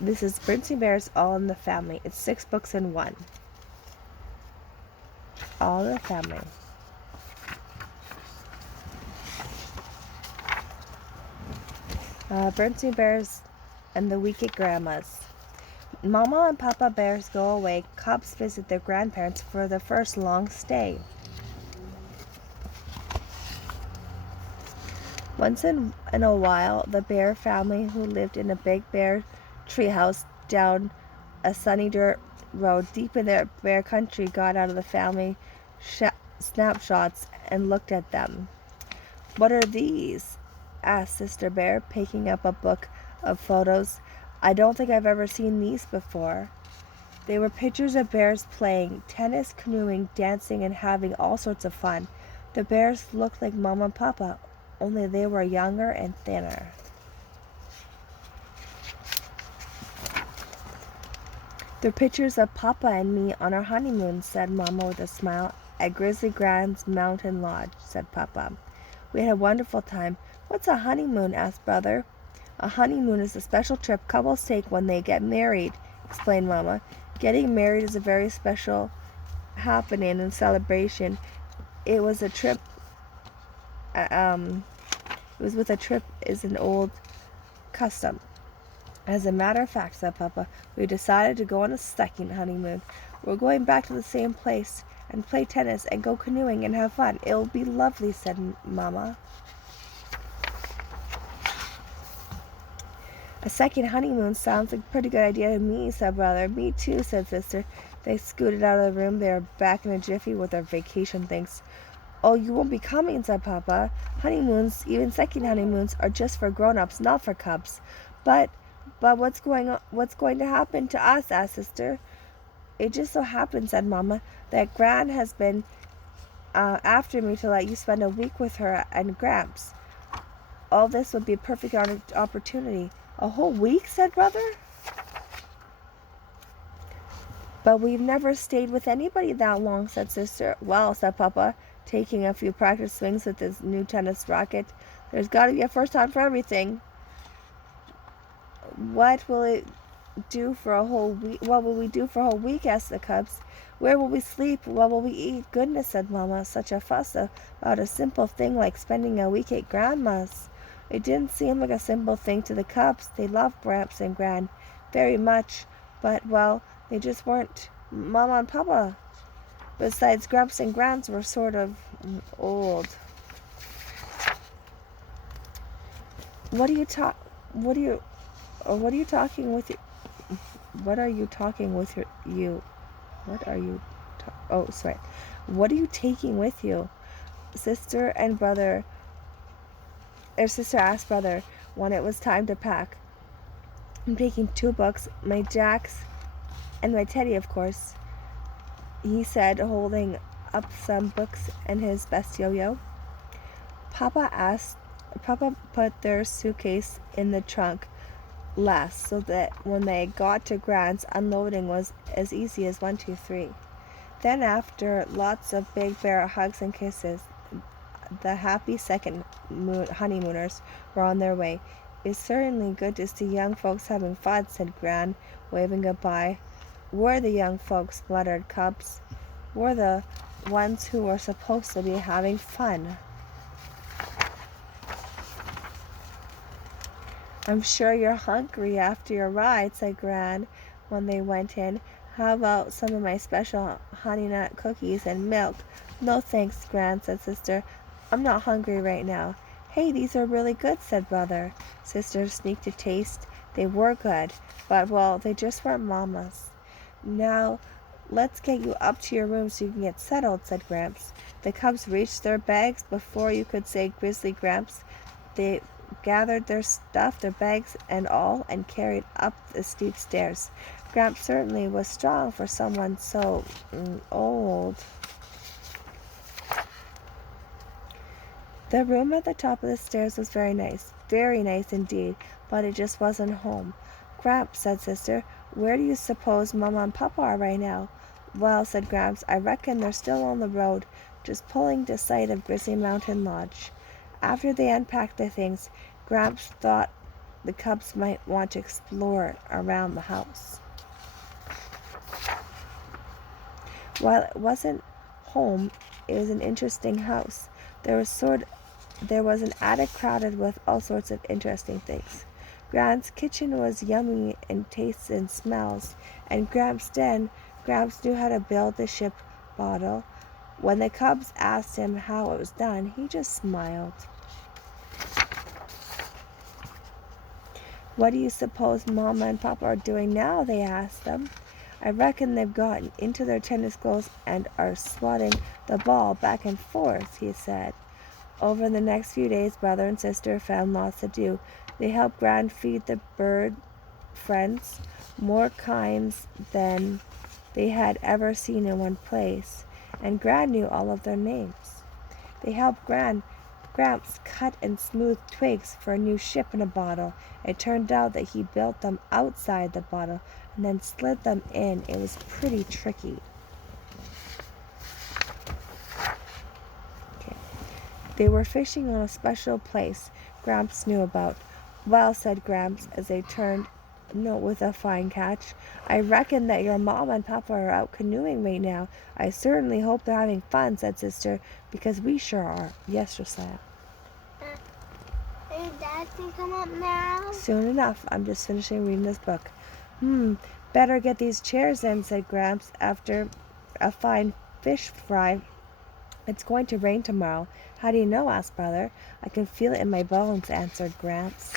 This is Berenstain Bears All in the Family. It's 6 books in one. All in the Family. Berenstain Bears and the Wicked Grandmas. Mama and Papa Bears go away. Cubs visit their grandparents for their first long stay. Once in a while, the bear family who lived in a big bear treehouse down a sunny dirt road deep in their bear country got out of the family snapshots and looked at them. "What are these?" asked Sister Bear, picking up a book of photos. "I don't think I've ever seen these before." They were pictures of bears playing tennis, canoeing, dancing, and having all sorts of fun. The bears looked like Mama and Papa, only they were younger and thinner. "They're pictures of Papa and me on our honeymoon," said Mama with a smile. "At Grizzly Grand's mountain lodge," said Papa. "We had a wonderful time." "What's a honeymoon?" asked Brother. "A honeymoon is a special trip couples take when they get married," explained Mama. "Getting married is a very special happening and celebration. It was a trip. It was with a trip is an old custom." "As a matter of fact," said Papa, "we decided to go on a second honeymoon. We're going back to the same place and play tennis and go canoeing and have fun. It'll be lovely," said Mama. "A second honeymoon sounds like a pretty good idea to me," said Brother. "Me too," said Sister. They scooted out of the room. They were back in a jiffy with their vacation things. "Oh, you won't be coming," said Papa. "Honeymoons, even second honeymoons, are just for grown-ups, not for cubs." But what's going to happen to us?" asked Sister. "It just so happens," said Mama, "that Gran has been after me to let you spend a week with her and Gramps. All this would be a perfect opportunity." "A whole week?" said Brother. "But we've never stayed with anybody that long," said Sister. "Well," said Papa, taking a few practice swings with his new tennis racket, "there's got to be a first time for everything." What will we do for a whole week?" asked the cubs. "Where will we sleep? What will we eat?" "Goodness," said Mama, "such a fuss about a simple thing like spending a week at Grandma's." It didn't seem like a simple thing to the cubs. They loved Gramps and Gran very much, but, well, they just weren't Mama and Papa. Besides, Gramps and Grans were sort of old. What are you talking with your What are you talking with you? Oh, sorry. What are you taking with you? Sister asked Brother when it was time to pack. "I'm taking 2 books, my Jacks and my Teddy, of course," he said, holding up some books and his best yo-yo. Papa put their suitcase in the trunk last, so that when they got to Grant's, unloading was as easy as 1, 2, 3. Then, after lots of big bear hugs and kisses, the happy second honeymooners were on their way. "It's certainly good to see young folks having fun," said Gran, waving goodbye. "We're the young folks," muttered Cubs. "We're the ones who were supposed to be having fun." "I'm sure you're hungry after your ride," said Gran when they went in. "How about some of my special honey nut cookies and milk?" "No thanks, Gran," said Sister. "I'm not hungry right now." "Hey, these are really good," said Brother. Sister sneaked a taste. They were good, but, well, they just weren't Mama's. "Now, let's get you up to your room so you can get settled," said Gramps. The cubs reached their bags before you could say Grizzly Gramps. They gathered their stuff, their bags and all, and carried up the steep stairs. Gramps certainly was strong for someone so old. The room at the top of the stairs was very nice indeed, but it just wasn't home. "Gramps," said Sister, "where do you suppose Mama and Papa are right now?" "Well," said Gramps, "I reckon they're still on the road, just pulling to sight of Grizzly Mountain Lodge." After they unpacked their things, Gramps thought the cubs might want to explore around the house. While it wasn't home, it was an interesting house. There was an attic crowded with all sorts of interesting things. Gramps' kitchen was yummy in tastes and smells, and Gramps' den, Gramps knew how to build the ship bottle. When the cubs asked him how it was done, he just smiled. "What do you suppose Mama and Papa are doing now?" they asked them. "I reckon they've gotten into their tennis clothes and are swatting the ball back and forth," he said. Over the next few days, brother and sister found lots to do. They helped Gran feed the bird friends, more kinds than they had ever seen in one place, and Gran knew all of their names. They helped Gramps cut and smooth twigs for a new ship in a bottle. It turned out that he built them outside the bottle and then slid them in. It was pretty tricky. They were fishing on a special place Gramps knew about. "Well," said Gramps as they turned with a fine catch, "I reckon that your Mama and Papa are out canoeing right now." "I certainly hope they're having fun," said Sister, "because we sure are." "Yes, Josiah." Hey, Dad can come up now? "Soon enough. I'm just finishing reading this book." Better get these chairs in," said Gramps after a fine fish fry. "It's going to rain tomorrow." "How do you know?" asked Brother. "I can feel it in my bones," answered Gramps.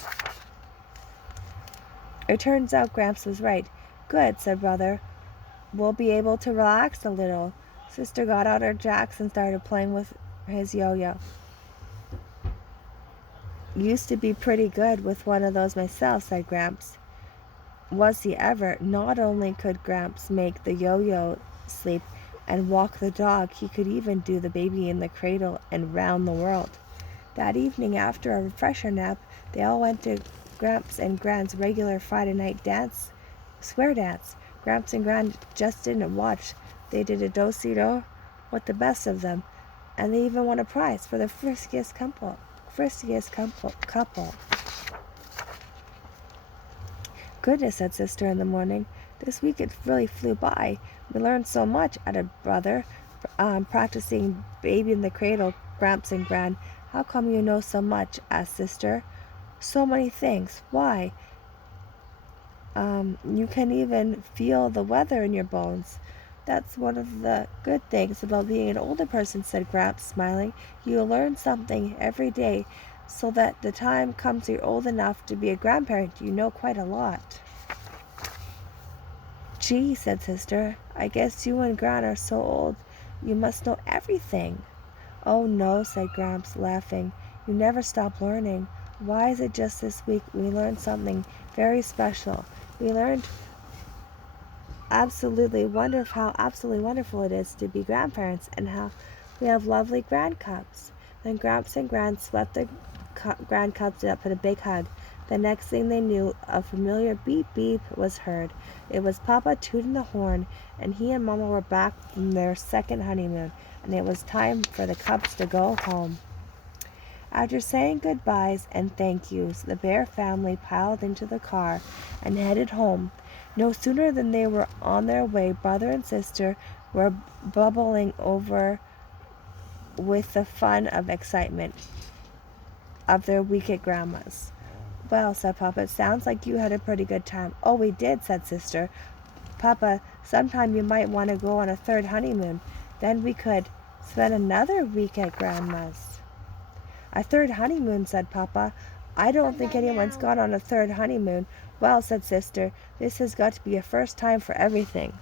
It turns out Gramps was right. "Good," said Brother. "We'll be able to relax a little." Sister got out her jacks and started playing with his yo-yo. "Used to be pretty good with one of those myself," said Gramps. Was he ever? Not only could Gramps make the yo-yo sleep and walk the dog, he could even do the baby in the cradle and round the world. That evening, after a refresher nap, they all went to Gramps and Gran's regular Friday night square dance. Gramps and Gran just didn't watch. They did a do-si-do with the best of them, and they even won a prize for the friskiest couple. "Goodness," said Sister in the morning. "This week it really flew by. We learned so much," added Brother, practicing baby in the cradle. Gramps and Gran. "How come you know so much?" asked Sister. "So many things. Why, you can even feel the weather in your bones." "That's one of the good things about being an older person," said Gramps, smiling. "You learn something every day, so that the time comes you're old enough to be a grandparent, you know quite a lot." "Gee," said Sister, "I guess you and Gran are so old you must know everything." "Oh, no," said Gramps, laughing. "You never stop learning. Why is it just this week we learned something very special? We learned how absolutely wonderful it is to be grandparents, and how we have lovely grandcubs." Then Gramps and Gran swept the grandcubs up in a big hug. The next thing they knew, a familiar beep beep was heard. It was Papa tooting the horn, and he and Mama were back from their second honeymoon, and it was time for the cubs to go home. After saying goodbyes and thank yous, the Bear family piled into the car and headed home. No sooner than they were on their way, Brother and Sister were bubbling over with the fun of excitement of their week at Grandma's. "Well," said Papa, "it sounds like you had a pretty good time." "Oh, we did," said Sister. "Papa, sometime you might want to go on a third honeymoon. Then we could spend another week at Grandma's." "A third honeymoon," said Papa. "I don't think anyone's gone on a third honeymoon." "Well," said Sister, "this has got to be a first time for everything."